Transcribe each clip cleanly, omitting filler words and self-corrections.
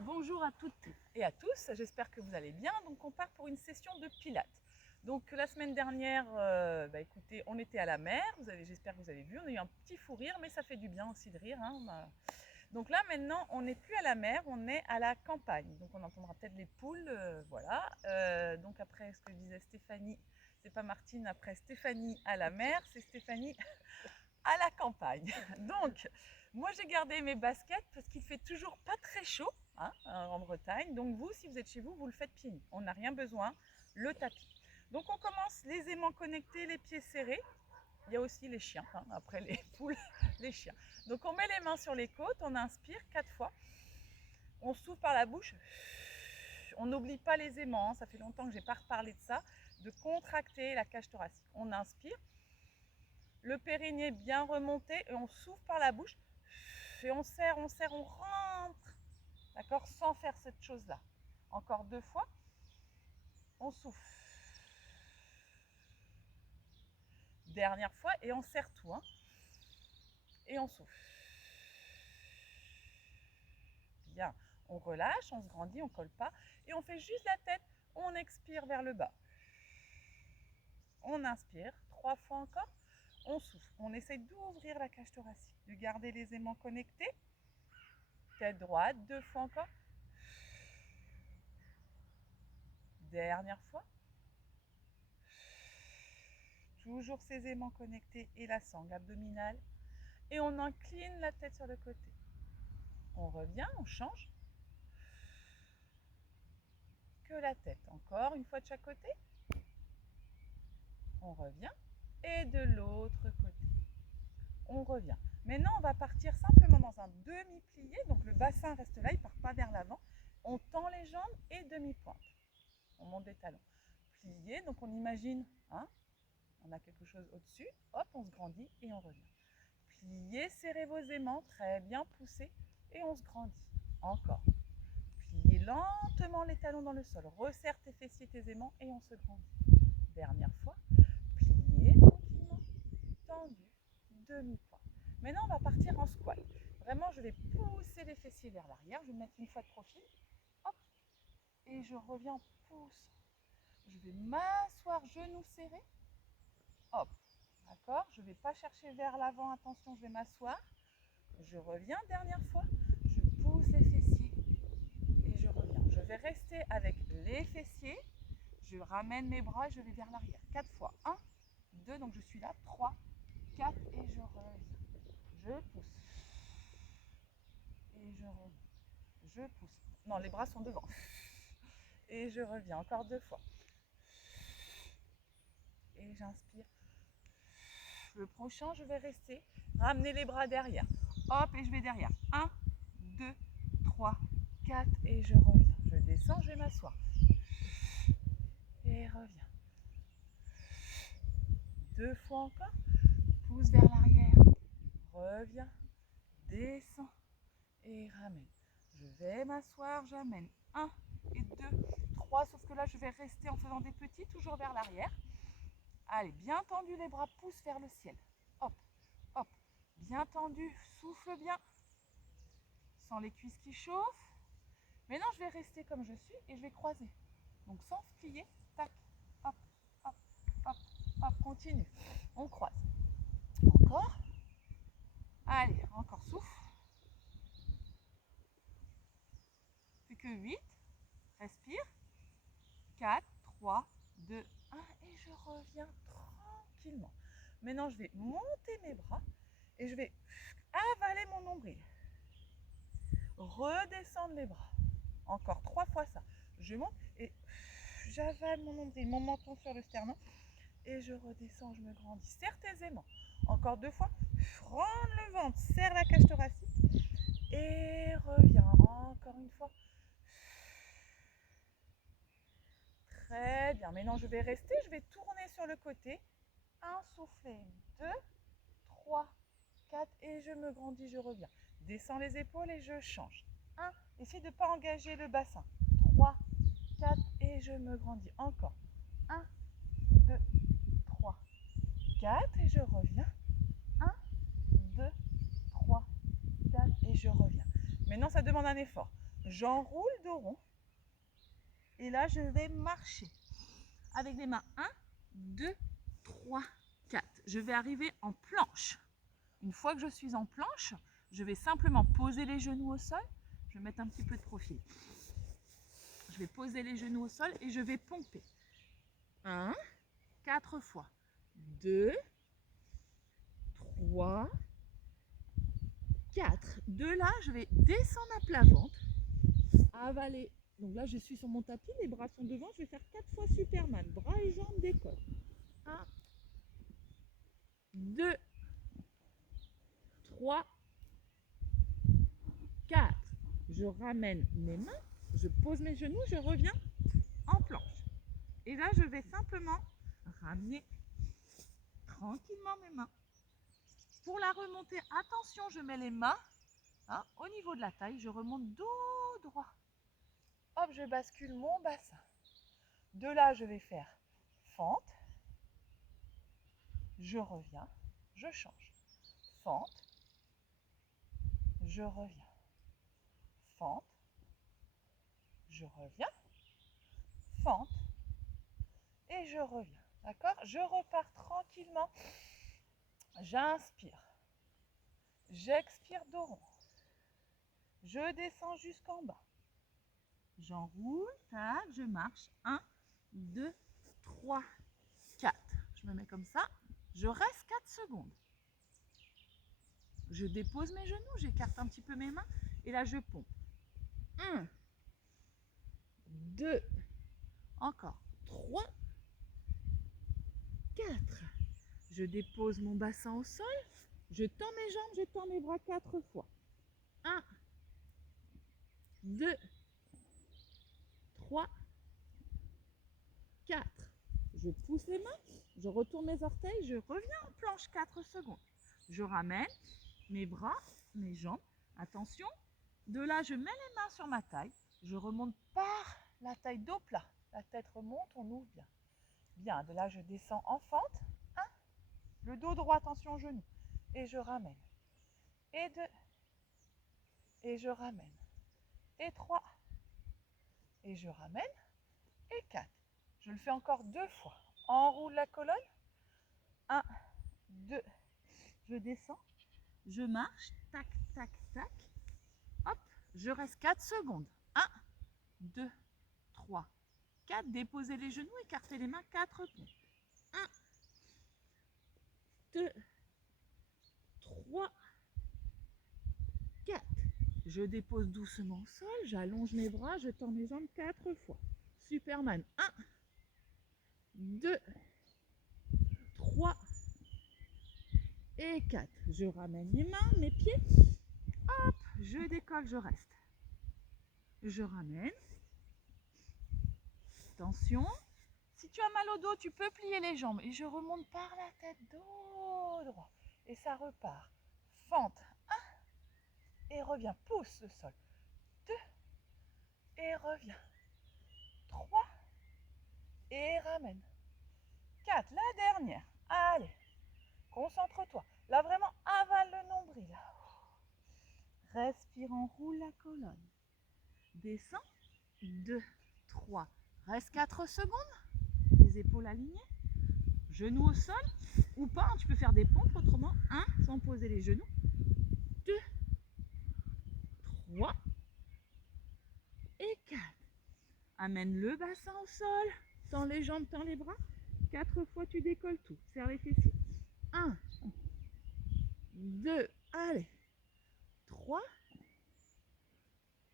Bonjour à toutes et à tous, j'espère que vous allez bien. Donc on part pour une session de pilates. Donc la semaine dernière, écoutez, on était à la mer, j'espère que vous avez vu, on a eu un petit fou rire, mais ça fait du bien aussi de rire. Donc là maintenant, on n'est plus à la mer, on est à la campagne. Donc on entendra peut-être les poules, voilà. Donc après ce que disait Stéphanie, c'est pas Martine, après Stéphanie à la mer, c'est Stéphanie à la campagne. Donc, moi j'ai gardé mes baskets parce qu'il fait toujours pas très chaud en Bretagne. Donc vous, si vous êtes chez vous, vous le faites pieds nus. On n'a rien besoin, le tapis. Donc on commence les aimants connectés, les pieds serrés. Il y a aussi les chiens, après les poules, les chiens. Donc on met les mains sur les côtes, on inspire 4 fois. On souffle par la bouche. On n'oublie pas les aimants, ça fait longtemps que je n'ai pas reparlé de ça, de contracter la cage thoracique. On inspire. Le périnée bien remonté et on souffle par la bouche et on serre, on rentre, d'accord, sans faire cette chose-là. Encore 2 fois, on souffle. Dernière fois et on serre tout, et on souffle. Bien, on relâche, on se grandit, on colle pas et on fait juste la tête, on expire vers le bas. On inspire, 3 fois encore, on souffle. On essaye d'ouvrir la cage thoracique, de garder les aimants connectés. Tête droite, 2 fois encore. Dernière fois. Toujours ces aimants connectés et la sangle abdominale. Et on incline la tête sur le côté. On revient, on change. Que la tête. Encore une fois de chaque côté. On revient. Et de l'autre côté. On revient. Maintenant, on va partir simplement dans un demi-plié. Donc le bassin reste là, il ne part pas vers l'avant. On tend les jambes et demi-pointe. On monte des talons. Plié, donc on imagine, on a quelque chose au-dessus. Hop, on se grandit et on revient. Pliez, serrez vos aimants, très bien poussés, et on se grandit. Encore. Pliez lentement les talons dans le sol. Resserre tes fessiers, tes aimants, et on se grandit. Dernière fois. Pliez tranquillement, tendu, demi-pointe. Maintenant, on va partir en squat. Vraiment, je vais pousser les fessiers vers l'arrière. Je vais me mettre une fois de profil. Hop. Et je reviens en poussant. Je vais m'asseoir, genoux serrés. Hop. D'accord? Je ne vais pas chercher vers l'avant, attention, je vais m'asseoir. Je reviens, dernière fois. Je pousse les fessiers et je reviens. Je vais rester avec les fessiers. Je ramène mes bras et je vais vers l'arrière. 4 fois. 1, 2, donc je suis là. 3, 4 et je reviens. Je pousse. Et je reviens. Je pousse. Non, les bras sont devant. Et je reviens. Encore 2 fois. Et j'inspire. Le prochain, je vais rester. Ramener les bras derrière. Hop, et je vais derrière. 1, 2, 3, 4 et je reviens. Je descends, je vais m'asseoir. Et reviens. 2 fois encore. Pousse vers l'arrière. Reviens. Descends. Et ramène. Je vais m'asseoir, j'amène. 1 et 2, 3. Sauf que là, je vais rester en faisant des petits, toujours vers l'arrière. Allez, bien tendu, les bras poussent vers le ciel. Hop, hop. Bien tendu, souffle bien. Sans les cuisses qui chauffent. Maintenant, je vais rester comme je suis et je vais croiser. Donc, sans se plier, tac, hop, hop, hop, hop, continue. On croise. Encore. Allez, encore souffle. Plus que 8. Respire. 4, 3, 2, 1 et je reviens tranquillement. Maintenant, je vais monter mes bras et je vais avaler mon nombril. Redescendre les bras. Encore 3 fois ça. Je monte et j'avale mon nombril, mon menton sur le sternum et je redescends, je me grandis. Serre tes aimants. Encore 2 fois. Frôle le ventre, serre la cage thoracique et reviens. Encore une fois. Très bien. Maintenant, je vais rester, je vais tourner sur le côté. 1, soufflez. 2, 3, 4 et je me grandis, je reviens. Descends les épaules et je change. 1, essaye de ne pas engager le bassin. 3, 4 et je me grandis. Encore. 1, 2, 3, 4 et je reviens. 1, 2, 3, 4 et je reviens. Maintenant, ça demande un effort. j'enroule dos rond. Et là, je vais marcher avec les mains. 1, 2, 3, 4. Je vais arriver en planche. Une fois que je suis en planche, je vais simplement poser les genoux au sol. Je vais mettre un petit peu de profil. Je vais poser les genoux au sol et je vais pomper. 1, 4 fois. 2, 3, 4. De là, je vais descendre à plat ventre, avaler. Donc là, je suis sur mon tapis, les bras sont devant. Je vais faire 4 fois Superman. Bras et jambes décollent. 1, 2, 3, 4. Je ramène mes mains, je pose mes genoux, je reviens en planche. Et là, je vais simplement ramener tranquillement mes mains. Pour la remontée, attention, je mets les mains au niveau de la taille, je remonte dos droit. Hop, je bascule mon bassin. De là, je vais faire fente, je reviens, je change. Fente, je reviens. Fente, je reviens. Fente, et je reviens. D'accord? Je repars tranquillement. J'inspire. J'expire dos rond. Je descends jusqu'en bas. J'enroule, tac, je marche. 1, 2, 3, 4. Je me mets comme ça. Je reste 4 secondes. Je dépose mes genoux, j'écarte un petit peu mes mains et là je pompe. 1, 2, encore 3, 4. Je dépose mon bassin au sol. Je tends mes jambes, je tends mes bras 4 fois. 1, 2, 3, 4. Je pousse les mains, je retourne mes orteils, je reviens en planche 4 secondes. Je ramène mes bras, mes jambes. Attention, de là, je mets les mains sur ma taille. Je remonte par la taille dos plat. La tête remonte, on ouvre bien. Bien, de là, je descends en fente. 1, le dos droit, attention aux genoux. Et je ramène. Et 2, et je ramène. Et 3, et je ramène. Et 4. Je le fais encore 2 fois. Enroule la colonne. 1, 2, je descends. Je marche. Tac, tac, tac. Hop, je reste 4 secondes. 1, 2, 3, 4. Déposez les genoux, écartez les mains. 4 pompes. 1, 2, 3, 4. Je dépose doucement au sol. J'allonge mes bras. Je tends mes jambes 4 fois. Superman. 1, 2, 3 et 4. Je ramène mes mains, mes pieds. Hop, je décolle, je reste. Je ramène. Attention. Si tu as mal au dos, tu peux plier les jambes. Et je remonte par la tête, dos droit. Et ça repart. Fente. 1. Et reviens. Pousse le sol. 2. Et reviens. 3. Et ramène. 4. La dernière. Allez. Concentre-toi. Là, vraiment, avale le nombril. Respire, enroule la colonne. Descends. 2, 3. Reste 4 secondes. Les épaules alignées. Genoux au sol. Ou pas, tu peux faire des pompes autrement. 1, sans poser les genoux. 2, 3 et 4. Amène le bassin au sol. Tends les jambes, tends les bras. 4 fois, tu décolles tout. Serre les fessiers. 1, 2, allez. 3,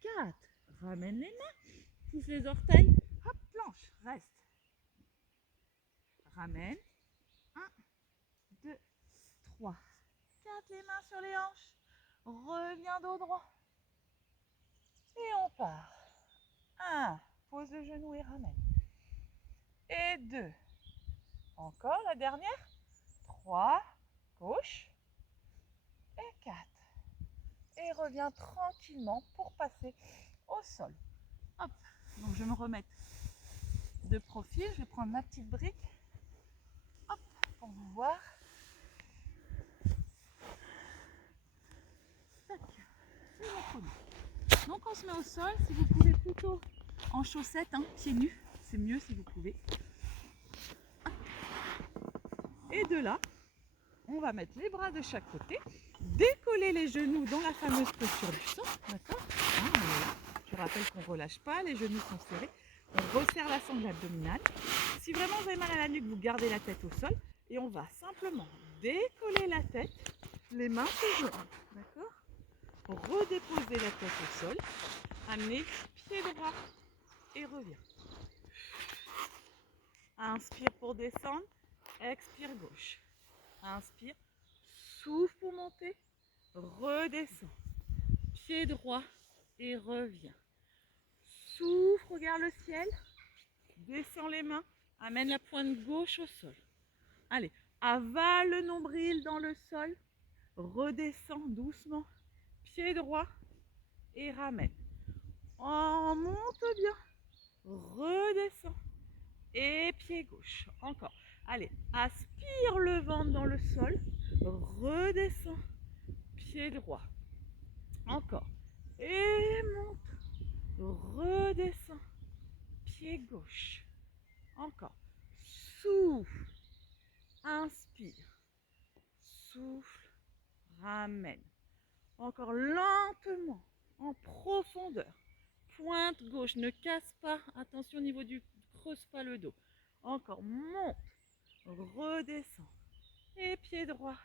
4. Ramène les mains. Pousse les orteils. Hop, planche. Reste. Ramène. 1, 2, 3, 4. Les mains sur les hanches. Reviens dos droit. Et on part. 1. Pose le genou et ramène. Et 2. Encore la dernière. 3. Gauche. Et 4. Et reviens tranquillement pour passer au sol. Hop. Donc je me remets de profil. Je vais prendre ma petite brique. Hop. Pour vous voir. Tac. Et la colonne. Donc on se met au sol, si vous pouvez plutôt en chaussettes, hein, pieds nus, c'est mieux si vous pouvez. Et de là, on va mettre les bras de chaque côté, décoller les genoux dans la fameuse posture du sang, d'accord? Je rappelle qu'on ne relâche pas, les genoux sont serrés, on resserre la sangle abdominale. Si vraiment vous avez mal à la nuque, vous gardez la tête au sol et on va simplement décoller la tête, les mains toujours, d'accord? Redéposer la tête au sol, amener pied droit et reviens. Inspire pour descendre, expire gauche. Inspire, souffle pour monter, redescends. Pied droit et reviens. Souffle, regarde le ciel, descends les mains, amène la pointe gauche au sol. Allez, avale le nombril dans le sol, redescends doucement, pied droit et ramène. On monte bien, redescends et pied gauche. Encore. Allez, aspire le ventre dans le sol, redescends, pied droit. Encore. Et monte, redescends, pied gauche. Encore. Souffle, inspire, souffle, ramène. Encore lentement, en profondeur. Pointe gauche, ne casse pas, attention au niveau du, creuse pas le dos. Encore, monte, redescends, et pied droit,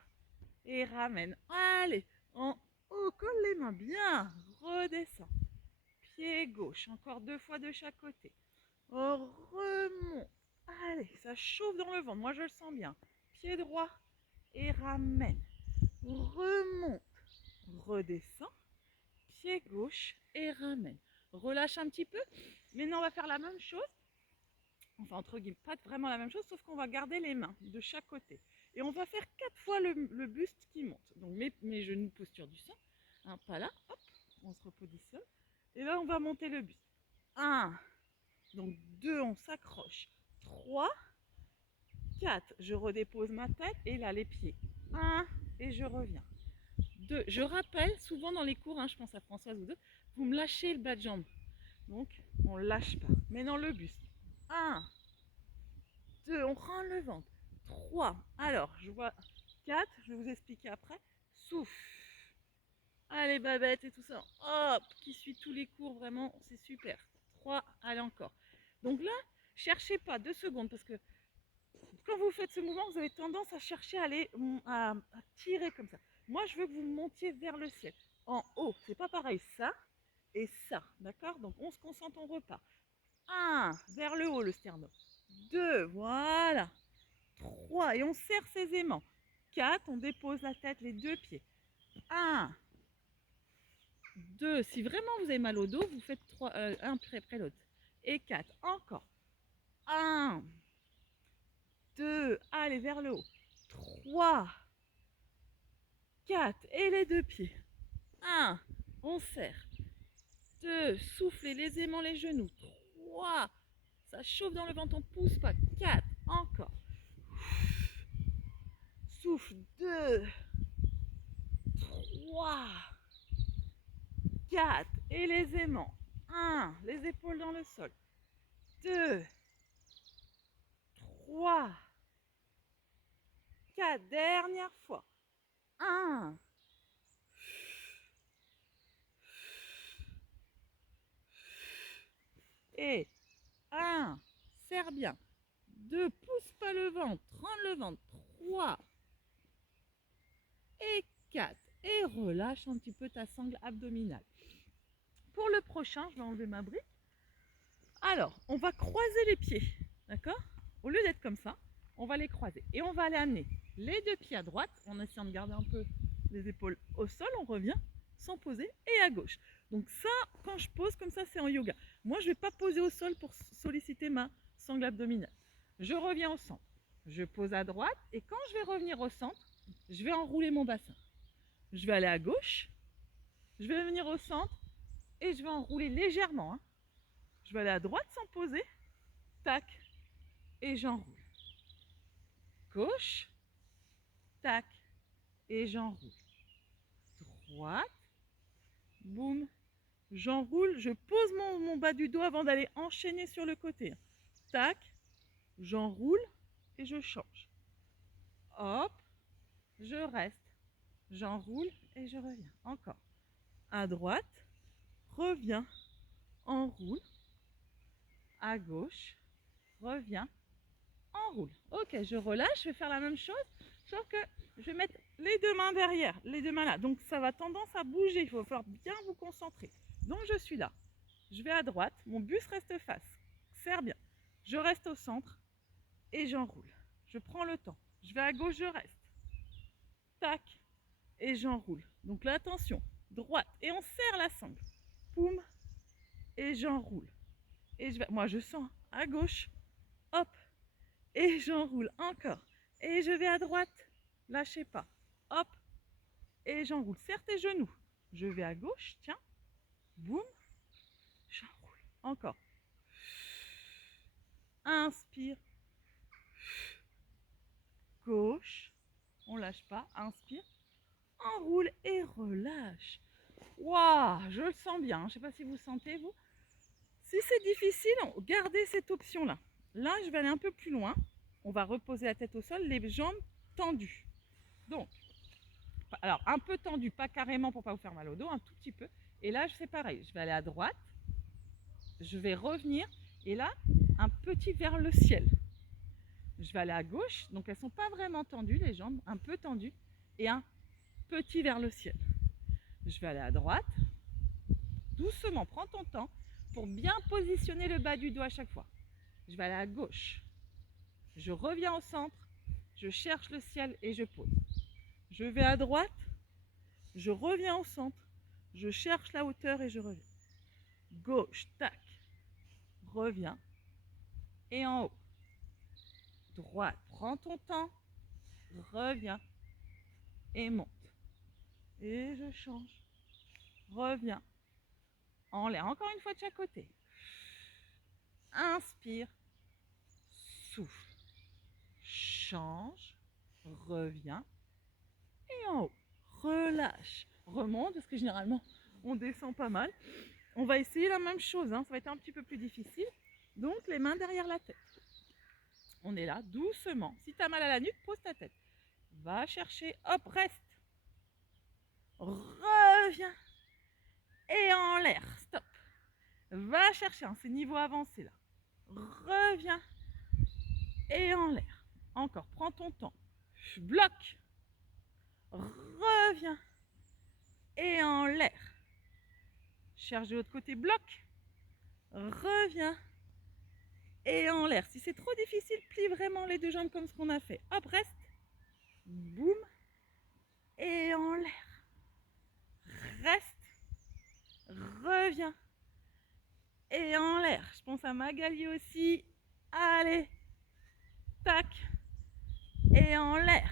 et ramène. Allez, en haut, colle les mains, bien, redescends. Pied gauche, encore 2 fois de chaque côté. Remonte, allez, ça chauffe dans le ventre, moi je le sens bien. Pied droit, et ramène. Remonte, redescends. Pied gauche et ramène. Relâche un petit peu. Maintenant, on va faire la même chose. Enfin, entre guillemets, pas vraiment la même chose, sauf qu'on va garder les mains de chaque côté. Et on va faire 4 fois le buste qui monte. Donc, mes genoux, posture du sang. Un pas là, hop, on se repositionne. Et là, on va monter le buste. 1, donc 2, on s'accroche. 3, 4, je redépose ma tête. Et là, les pieds. 1, et je reviens. 2, je rappelle, souvent dans les cours, hein, je pense à Françoise ou deux, vous me lâchez le bas de jambe. Donc, on ne lâche pas. Maintenant, le buste. 1, 2, on rend le ventre. 3, alors, je vois 4, je vais vous expliquer après. Souffle. Allez, Babette et tout ça. Hop, qui suit tous les cours, vraiment, c'est super. 3, allez encore. Donc là, cherchez pas 2 secondes, parce que quand vous faites ce mouvement, vous avez tendance à chercher à aller à tirer comme ça. Moi, je veux que vous montiez vers le ciel. En haut, c'est pas pareil, ça et ça, d'accord? Donc, on se concentre, on repart. 1, vers le haut, le sternum. 2, voilà. 3, et on serre ses aimants. 4, on dépose la tête, les 2 pieds. 1, 2, si vraiment vous avez mal au dos, vous faites 3, un après l'autre. Et 4, encore. 1, 2, allez, vers le haut. 3, 4, et les 2 pieds. 1, on serre. 2, soufflez les aimants, les genoux. 3, ça chauffe dans le ventre, on pousse pas. 4, encore. Souffle. 2, 3, 4, et les aimants. 1, les épaules dans le sol. 2, 3, 4, dernière fois. 1, et 1, serre bien. 2, pousse pas le ventre, rends le ventre. 3 et 4, et relâche un petit peu ta sangle abdominale. Pour le prochain, je vais enlever ma brique. Alors, on va croiser les pieds, d'accord? Au lieu d'être comme ça, on va les croiser. Et on va aller amener les 2 pieds à droite, en essayant de garder un peu les épaules au sol, on revient, sans poser, et à gauche. Donc ça, quand je pose comme ça, c'est en yoga. Moi, je ne vais pas poser au sol pour solliciter ma sangle abdominale. Je reviens au centre. Je pose à droite, et quand je vais revenir au centre, je vais enrouler mon bassin. Je vais aller à gauche, je vais venir au centre, et je vais enrouler légèrement, hein. Je vais aller à droite sans poser, tac, et j'enroule. Gauche, tac, et j'enroule. Droite, boum, j'enroule, je pose mon bas du dos avant d'aller enchaîner sur le côté. Tac, j'enroule et je change. Hop, je reste. J'enroule et je reviens. Encore. À droite, reviens, enroule. À gauche, reviens, enroule. Ok, je relâche, je vais faire la même chose, sauf que je vais mettre les deux mains derrière, les deux mains là. Donc ça va tendance à bouger, il va falloir bien vous concentrer. Donc je suis là, je vais à droite, mon buste reste face, serre bien. Je reste au centre et j'enroule. Je prends le temps. Je vais à gauche, je reste. Tac, et j'enroule. Donc là, attention, droite, et on serre la sangle. Poum, et j'enroule. Et moi je sens à gauche, hop, et j'enroule encore. Et je vais à droite, lâchez pas, hop, et j'enroule. Serre tes genoux. Je vais à gauche, tiens, boum, j'enroule. Encore. Inspire, gauche, on lâche pas, inspire, enroule et relâche. Waouh, je le sens bien, je ne sais pas si vous sentez vous. Si c'est difficile, gardez cette option-là. Là, je vais aller un peu plus loin. On va reposer la tête au sol, les jambes tendues. Donc, alors un peu tendu, pas carrément pour pas vous faire mal au dos, un tout petit peu. Et là, c'est pareil, je vais aller à droite, je vais revenir, et là, un petit vers le ciel. Je vais aller à gauche, donc elles sont pas vraiment tendues, les jambes, un peu tendues, et un petit vers le ciel. Je vais aller à droite, doucement, prends ton temps pour bien positionner le bas du dos à chaque fois. Je vais aller à gauche, je reviens au centre, je cherche le ciel et je pose. Je vais à droite, je reviens au centre, je cherche la hauteur et je reviens. Gauche, tac, reviens et en haut. Droite, prends ton temps, reviens et monte. Et je change, reviens, en l'air, encore une fois de chaque côté. Inspire, souffle, change, reviens et en haut. Relâche, remonte parce que généralement on descend pas mal. On va essayer la même chose, hein. Ça va être un petit peu plus difficile. Donc les mains derrière la tête. On est là, doucement. Si tu as mal à la nuque, pose ta tête. Va chercher, hop, reste. Reviens. Et en l'air, stop. Va chercher, hein, c'est niveau avancé là. Reviens. Et en l'air. Encore, prends ton temps. Bloque. Reviens. Et en l'air. Cherche de l'autre côté, bloque. Reviens. Et en l'air. Si c'est trop difficile, plie vraiment les deux jambes comme ce qu'on a fait. Hop, reste. Boum. Et en l'air. Reste. Reviens. Et en l'air. Je pense à Magali aussi. Allez. Tac. Et en l'air.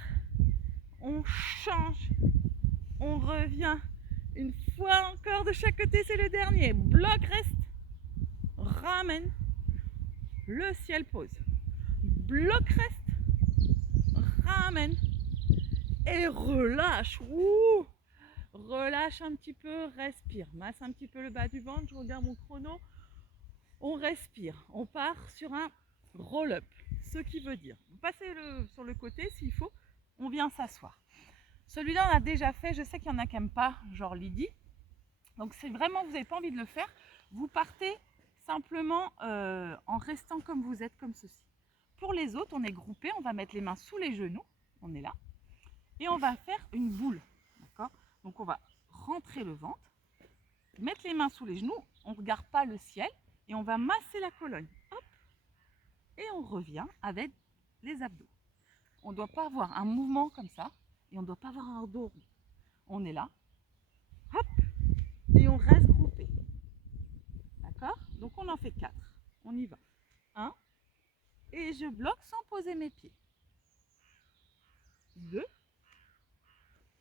On change. On revient. Une fois encore de chaque côté, c'est le dernier. Bloc, reste. Ramène. Le ciel pose. Bloc, reste. Ramène. Et relâche. Ouh. Relâche un petit peu, respire. Masse un petit peu le bas du ventre. Je regarde mon chrono. On respire. On part sur un roll-up. Ce qui veut dire, vous passez sur le côté s'il faut. On vient s'asseoir. Celui-là, on a déjà fait. Je sais qu'il y en a qui n'aiment pas, genre Lydie. Donc, c'est vraiment, vous n'avez pas envie de le faire. Vous partez simplement en restant comme vous êtes, comme ceci. Pour les autres, on est groupé. On va mettre les mains sous les genoux. On est là. Et on va faire une boule. D'accord ? Donc, on va rentrer le ventre, mettre les mains sous les genoux. On ne regarde pas le ciel. Et on va masser la colonne. Hop. Et on revient avec les abdos. On ne doit pas avoir un mouvement comme ça. Et on ne doit pas avoir un dos rond. On est là. Hop. Et on reste groupé. D'accord ? Donc on en fait 4. On y va. 1. Et je bloque sans poser mes pieds. 2.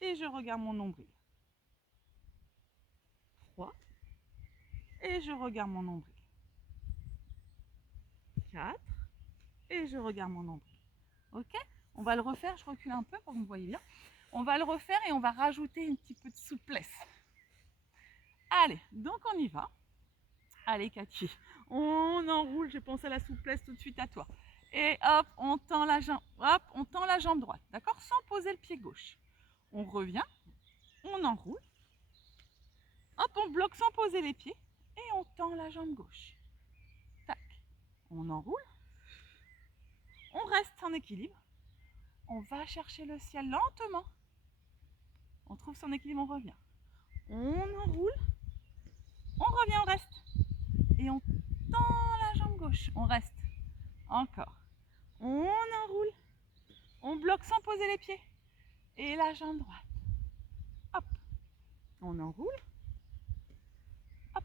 Et je regarde mon nombril. 3. Et je regarde mon nombril. 4. Et je regarde mon nombril. Ok ? On va le refaire. Je recule un peu pour que vous voyez bien. On va le refaire et on va rajouter un petit peu de souplesse. Allez, donc on y va. Allez Cathy, on enroule, je pense à la souplesse tout de suite à toi. Et hop, on tend la jambe droite, d'accord? Sans poser le pied gauche. On revient, on enroule. Hop, on bloque sans poser les pieds et on tend la jambe gauche. Tac, on enroule. On reste en équilibre. On va chercher le ciel lentement. On trouve son équilibre, on revient. On enroule. On revient, on reste. Et on tend la jambe gauche. On reste. Encore. On enroule. On bloque sans poser les pieds. Et la jambe droite. Hop. On enroule. Hop.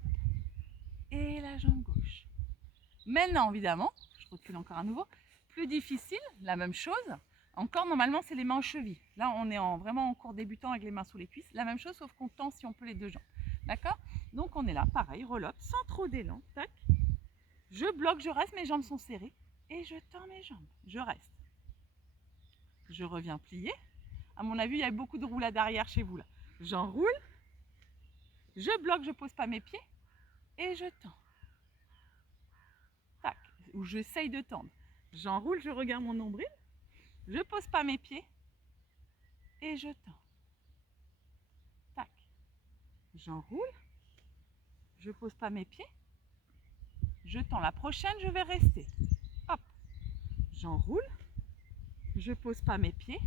Et la jambe gauche. Maintenant, évidemment, je recule encore à nouveau. Plus difficile, la même chose. Encore, normalement, c'est les mains aux chevilles. Là, on est vraiment en cours débutant avec les mains sous les cuisses. La même chose, sauf qu'on tend si on peut les deux jambes. D'accord? Donc, on est là, pareil, roll-up, sans trop d'élan. Tac. Je bloque, je reste, mes jambes sont serrées. Et je tends mes jambes. Je reste. Je reviens plier. À mon avis, il y a beaucoup de roulades arrière chez vous, là. J'enroule. Je bloque, je ne pose pas mes pieds. Et je tends. Tac. Ou j'essaye de tendre. J'enroule, je regarde mon nombril. Je ne pose pas mes pieds et je tends. Tac. J'enroule. Je ne pose pas mes pieds. Je tends. La prochaine, je vais rester. Hop. J'enroule. Je ne pose pas mes pieds.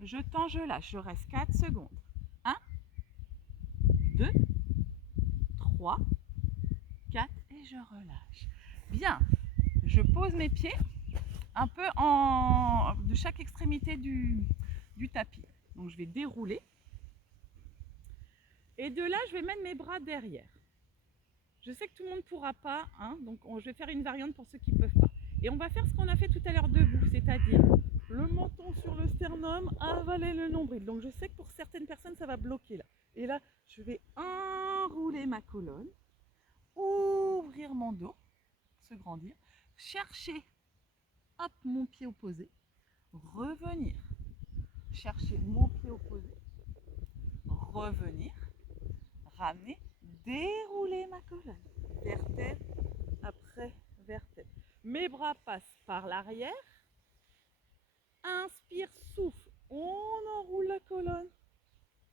Je tends, je lâche. Je reste 4 secondes. 1, 2, 3, 4 et je relâche. Bien. Je pose mes pieds un peu de chaque extrémité du tapis. Donc je vais dérouler. Et de là, je vais mettre mes bras derrière. Je sais que tout le monde ne pourra pas, hein, donc je vais faire une variante pour ceux qui ne peuvent pas. Et on va faire ce qu'on a fait tout à l'heure debout, c'est-à-dire le menton sur le sternum, avaler le nombril. Donc je sais que pour certaines personnes, ça va bloquer là. Et là, je vais enrouler ma colonne, ouvrir mon dos, se grandir, chercher, hop, mon pied opposé, revenir, chercher mon pied opposé, revenir, ramener, dérouler ma colonne, vertèbre après vertèbre. Mes bras passent par l'arrière. Inspire, souffle, on enroule la colonne.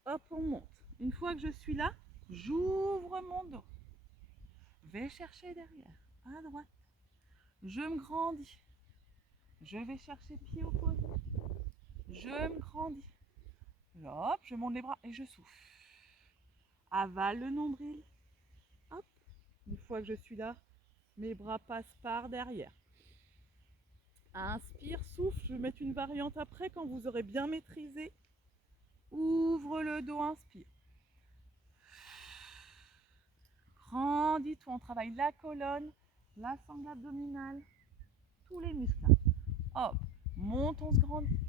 Hop, on monte. Une fois que je suis là, j'ouvre mon dos. Vais chercher derrière, à droite. Je me grandis. Je vais chercher pied opposé. Je me grandis. Hop, je monte les bras et je souffle. Avale le nombril. Hop, une fois que je suis là, mes bras passent par derrière. Inspire, souffle, je vais mettre une variante après quand vous aurez bien maîtrisé. Ouvre le dos, inspire. Grandis-toi, on travaille la colonne, la sangle abdominale, tous les muscles. Hop, monte, on se grandit.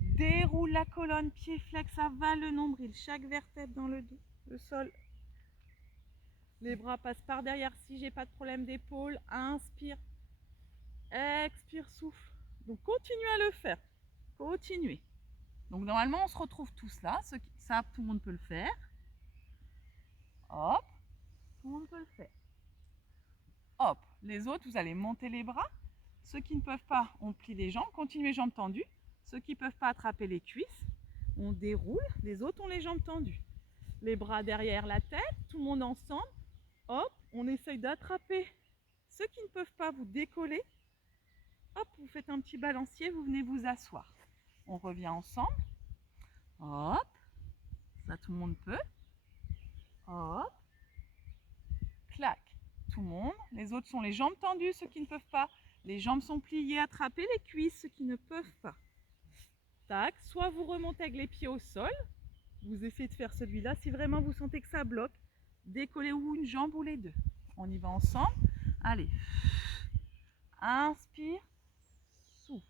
Déroule la colonne, pied flex, avale le nombril, chaque vertèbre dans le dos, le sol. Les bras passent par derrière si j'ai pas de problème d'épaule. Inspire, expire, souffle. Donc continuez à le faire. Continuez. Donc normalement on se retrouve tous là. Ceux qui savent, tout le monde peut le faire. Hop, tout le monde peut le faire. Hop, les autres, vous allez monter les bras. Ceux qui ne peuvent pas, on plie les jambes. Continuez jambes tendues. Ceux qui ne peuvent pas attraper les cuisses, on déroule. Les autres ont les jambes tendues. Les bras derrière la tête, tout le monde ensemble. Hop, on essaye d'attraper. Ceux qui ne peuvent pas, vous décoller. Hop, vous faites un petit balancier, vous venez vous asseoir. On revient ensemble. Hop, ça tout le monde peut. Hop, clac, tout le monde. Les autres sont les jambes tendues, ceux qui ne peuvent pas. Les jambes sont pliées, attrapez les cuisses, ceux qui ne peuvent pas. Tac, soit vous remontez avec les pieds au sol. Vous essayez de faire celui-là. Si vraiment vous sentez que ça bloque, décollez ou une jambe ou les deux. On y va ensemble. Allez, inspire, souffle.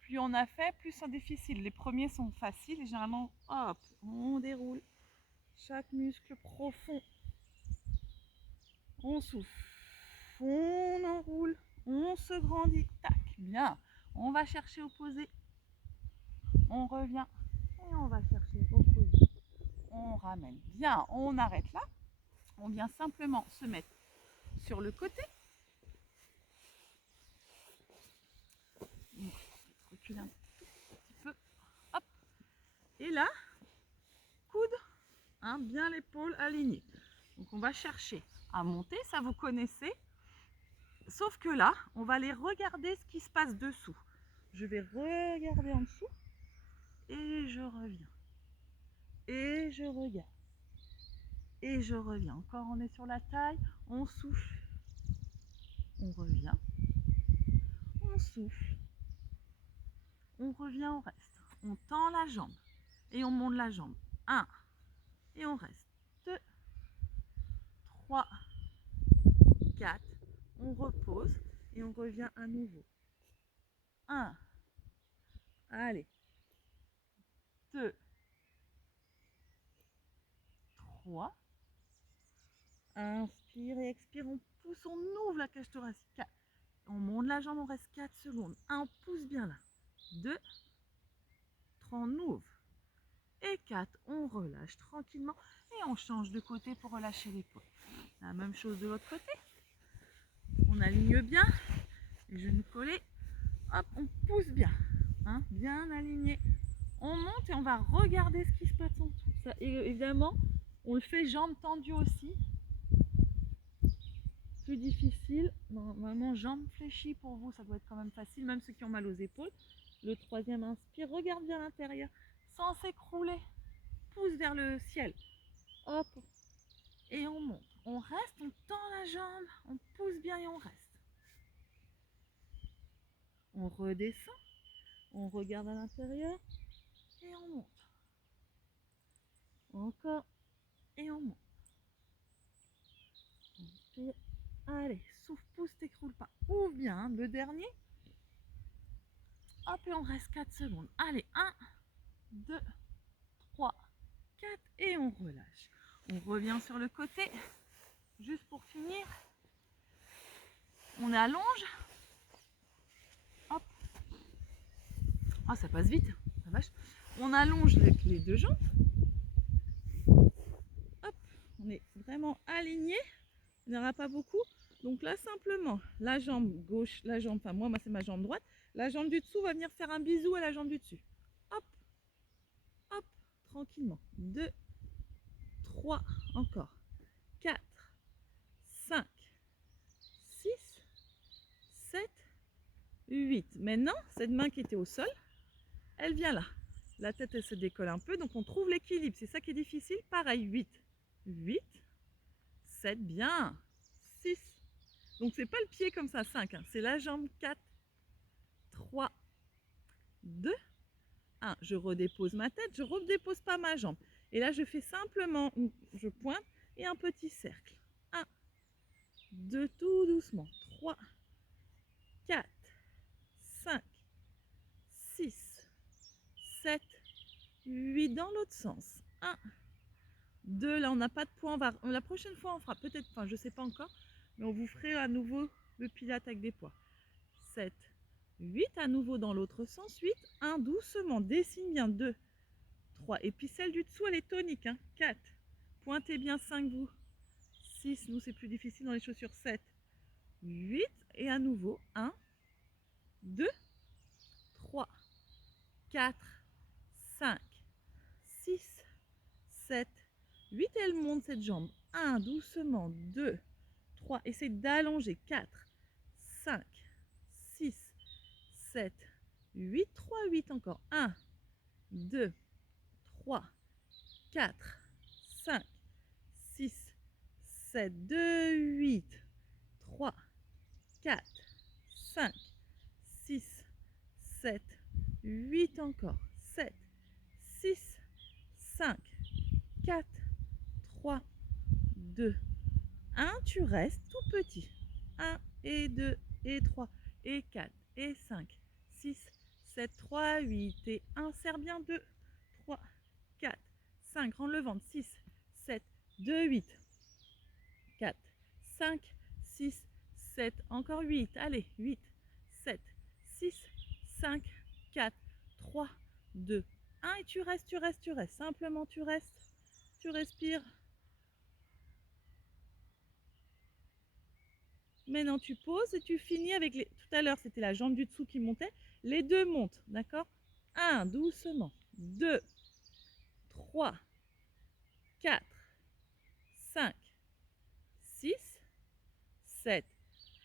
Plus on a fait, plus c'est difficile. Les premiers sont faciles et généralement, hop, on déroule. Chaque muscle profond. On souffle, on enroule, on se grandit. Tac, bien. On va chercher opposé. On revient et on va chercher opposé. On ramène. Bien, on arrête là. On vient simplement se mettre sur le côté. On va reculer un petit peu. Hop. Et là, coude, hein, bien l'épaule alignée. Donc on va chercher à monter, ça vous connaissez. Sauf que là, on va aller regarder ce qui se passe dessous. Je vais regarder en dessous et je reviens. Et je regarde. Et je reviens. Encore, on est sur la taille, on souffle. On revient. On souffle. On revient, on reste. On tend la jambe et on monte la jambe. 1 et on reste. 2, 3, 4. On repose et on revient à nouveau. 1. Allez. 2, 3. Inspire et expire, on pousse, on ouvre la cage thoracique. 4. On monte la jambe, on reste 4 secondes. 1, on pousse bien là. 2, 3, on ouvre. Et 4, on relâche tranquillement et on change de côté pour relâcher l'épaule. La même chose de l'autre côté. On aligne bien, les genoux collés. Hop, on pousse bien, hein, bien aligné. On monte et on va regarder ce qui se passe en dessous. Ça, évidemment, on le fait jambes tendues aussi. Plus difficile. Normalement, jambes fléchies pour vous, ça doit être quand même facile, même ceux qui ont mal aux épaules. Le troisième, inspire, regarde bien l'intérieur, sans s'écrouler. Pousse vers le ciel. Hop. Et on monte. On reste, on tend la jambe, on pousse bien et on reste. On redescend, on regarde à l'intérieur et on monte. Encore et on monte. Inspire. Allez, souffle, pousse, t'écroule pas. Ouvre bien, hein, le dernier. Hop, et on reste 4 secondes. Allez, 1, 2, 3, 4 et on relâche. On revient sur le côté. Juste pour finir, on allonge. Hop. Ah, ça passe vite, la vache. On allonge les deux jambes. Hop, on est vraiment aligné. Il n'y en aura pas beaucoup. Donc là, simplement, la jambe gauche, la jambe, enfin moi c'est ma jambe droite. La jambe du dessous va venir faire un bisou à la jambe du dessus. Hop, hop, tranquillement. 2, 3, encore. 4, 5, 6, 7, 8. Maintenant, cette main qui était au sol, elle vient là. La tête, elle se décolle un peu, donc on trouve l'équilibre. C'est ça qui est difficile. Pareil, 8, 8, 7, bien. 6. Donc c'est pas le pied comme ça, 5. Hein. C'est la jambe. 4, 3, 2, 1. Je redépose ma tête, je ne redépose pas ma jambe. Et là, je fais simplement, je pointe et un petit cercle. 1, 2, tout doucement. 3, 4, 5, 6, 7, 8 dans l'autre sens. 1, 2, là on n'a pas de poids. La prochaine fois, on fera peut-être, enfin je ne sais pas encore, mais on vous ferait à nouveau le pilate avec des poids. 7, 8, à nouveau dans l'autre sens. 8, 1, doucement, dessine bien. 2, 3, et puis celle du dessous, elle est tonique. Hein. 4, pointez bien. 5, vous. 6, nous c'est plus difficile dans les chaussures. 7, 8, et à nouveau. 1, 2, 3, 4, 5, 6, 7, 8, elle monte cette jambe. 1, doucement. 2, 3, essaye d'allonger. 4, 5, 6, 7, 8, 3, 8 encore. 1, 2, 3, 4, 5, 6, 7, 2, 8, 3, 4, 5, 6, 7, 8 encore. 7, 6, 5, 4, 3, 2, 1. Tu restes tout petit. 1 et 2 et 3 et 4 et 5, 6, 7, 3, 8 et 1. Serre bien. 2, 3, 4, 5. Rends le ventre. 6, 7, 2, 8, 4, 5, 6, 7. Encore 8. Allez, 8, 7, 6, 5, 4, 3, 2, 1. Et tu restes, tu restes, tu restes. Simplement, tu restes. Tu respires. Maintenant, tu poses et tu finis avec les... Tout à l'heure, c'était la jambe du dessous qui montait. Les deux montent, d'accord? 1, doucement. 2, 3, 4, 5, 6, 7,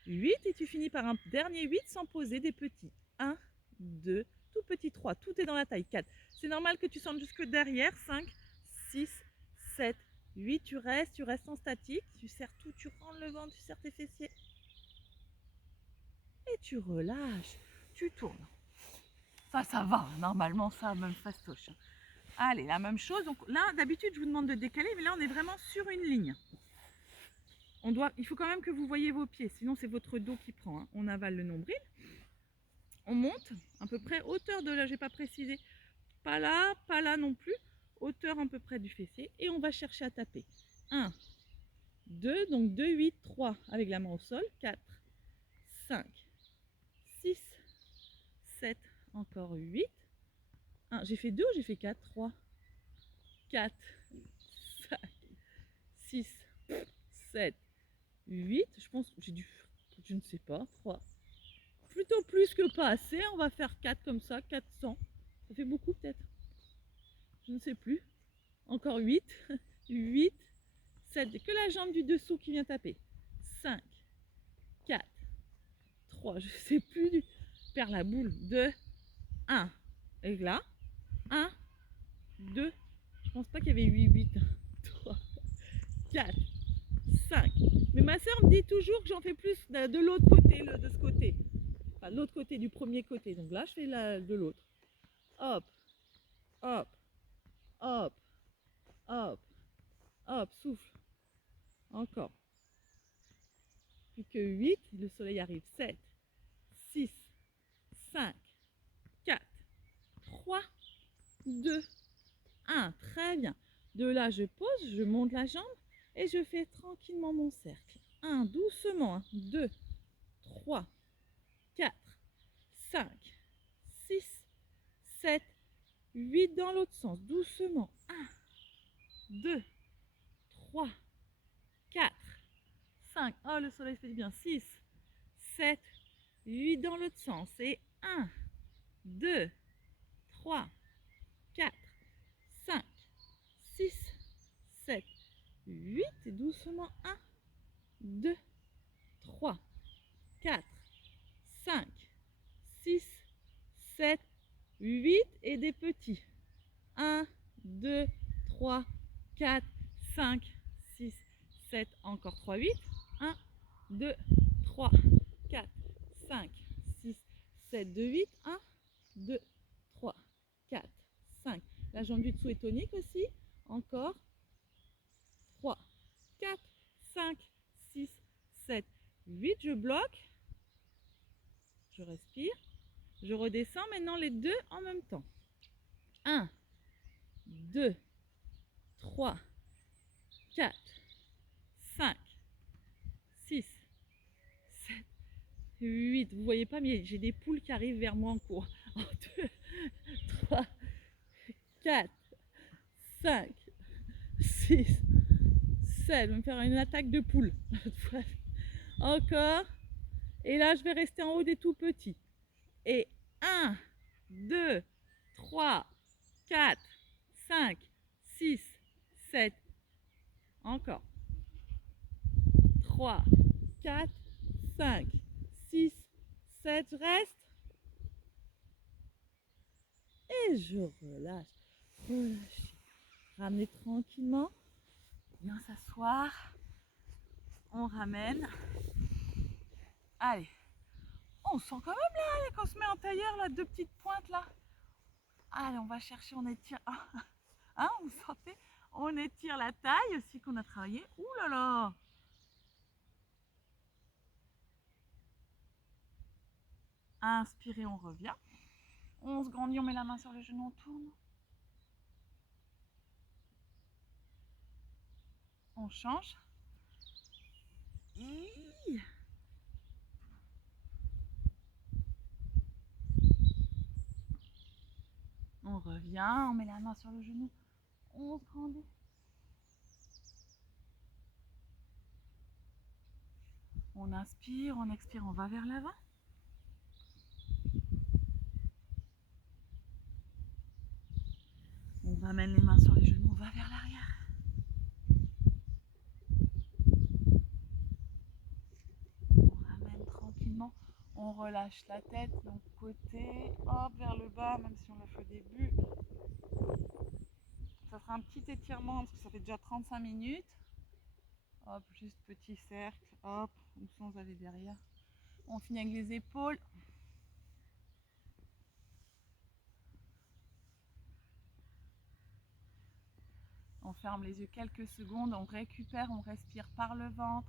8. Et tu finis par un dernier 8 sans poser des petits. 1, 2, tout petit 3. Tout est dans la taille. 4. C'est normal que tu sentes jusque derrière. 5, 6, 7, 8. Tu restes en statique. Tu serres tout, tu rends le ventre, tu serres tes fessiers. Et tu relâches, tu tournes. Ça va, normalement, ça, même fastoche. Allez, la même chose. Donc là, d'habitude, je vous demande de décaler, mais là, on est vraiment sur une ligne. Il faut quand même que vous voyez vos pieds, sinon c'est votre dos qui prend. Hein. On avale le nombril. On monte à peu près hauteur de là, j'ai pas précisé. Pas là non plus. Hauteur à peu près du fessier. Et on va chercher à taper. 1, 2, donc 2, 8, 3 avec la main au sol. 4, 5, 6, 7, encore 8. 1, j'ai fait 2 ou j'ai fait 4? 3, 4, 5, 6, 7, 8. Je pense que j'ai dû, je ne sais pas, 3. Plutôt plus que pas assez. On va faire 4 comme ça, 400. Ça fait beaucoup peut-être. Je ne sais plus. Encore 8, 8, 7. Que la jambe du dessous qui vient taper. 5, 4, 3. Je ne sais plus. Perds la boule. 2, 1. Et là, 1, 2. Je pense pas qu'il y avait 8, 3, 4, 5. Mais ma soeur me dit toujours que j'en fais plus de l'autre côté, de ce côté. Enfin, l'autre côté, du premier côté. Donc là, je fais de l'autre. Hop, hop, hop, hop, hop, souffle. Encore. Plus que 8, le soleil arrive. 7, 6, 5, 4, 3, 2, 1. Très bien. De là, je pose, je monte la jambe et je fais tranquillement mon cercle. 1, doucement. 2, 3, 4, 5, 6, 7, 8 dans l'autre sens. Doucement. 1, 2, 3, 4, 5. Oh, le soleil fait du bien. 6, 7, 8 dans l'autre sens. Et 1, 2, 3, 4, 5, 6, 7, 8. Et doucement. 1, 2, 3, 4, 5, 6, 7, 8. Et des petits. 1, 2, 3, 4, 5, 6, 7, encore 3, 8. 1, 2, 3, 4, 5, 6, 7, 2, 8. 1, 2, 3, 4, 5. La jambe du dessous est tonique aussi. Encore 3, 4, 5, 6, 7, 8. Je bloque. Je respire. Je redescends maintenant les deux en même temps. 1, 2, 3, 4, 5, 6, 7, 8. Vous voyez pas, mais j'ai des poules qui arrivent vers moi en cours. 1, 2, 3, 4, 5, 6, 7. Je vais me faire une attaque de poule. Encore. Et là, je vais rester en haut des tout petits. Et 1, 2, 3, 4, 5, 6, 7. Encore. 3, 4, 5, 6, 7. Je reste. Et je relâche. Relâche. Ramenez tranquillement. Bien s'asseoir. On ramène. Allez. On sent quand même là, quand on se met en tailleur, là, deux petites pointes là. Allez, on va chercher, on étire. Hein, vous sentez? On étire la taille aussi qu'on a travaillé. Ouh là là! Inspirez, on revient. On se grandit, on met la main sur le genou, on tourne. On change. On revient, on met la main sur le genou. On se grandit. On inspire, on expire, on va vers l'avant. On ramène les mains sur les genoux, on va vers l'arrière. On ramène tranquillement, on relâche la tête, donc côté, hop, vers le bas, même si on l'a fait au début. Ça fera un petit étirement parce que ça fait déjà 35 minutes. Hop, juste petit cercle, hop, ou sans aller derrière. On finit avec les épaules. On ferme les yeux quelques secondes, on récupère, on respire par le ventre.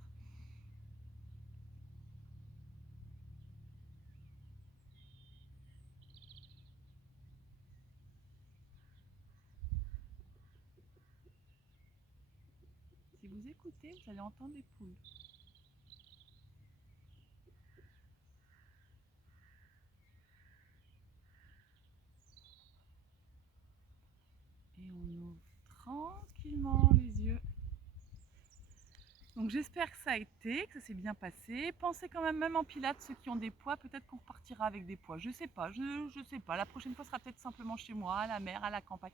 Si vous écoutez, vous allez entendre des poules. Et on ouvre tranquillement les yeux. Donc j'espère que ça a été, que ça s'est bien passé. Pensez quand même en pilates, ceux qui ont des poids, peut-être qu'on repartira avec des poids. Je sais pas, je sais pas. La prochaine fois sera peut-être simplement chez moi, à la mer, à la campagne.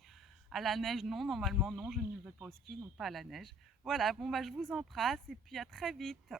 À la neige, non, normalement non, je ne vais pas au ski, donc pas à la neige. Voilà, bon bah je vous embrasse et puis à très vite.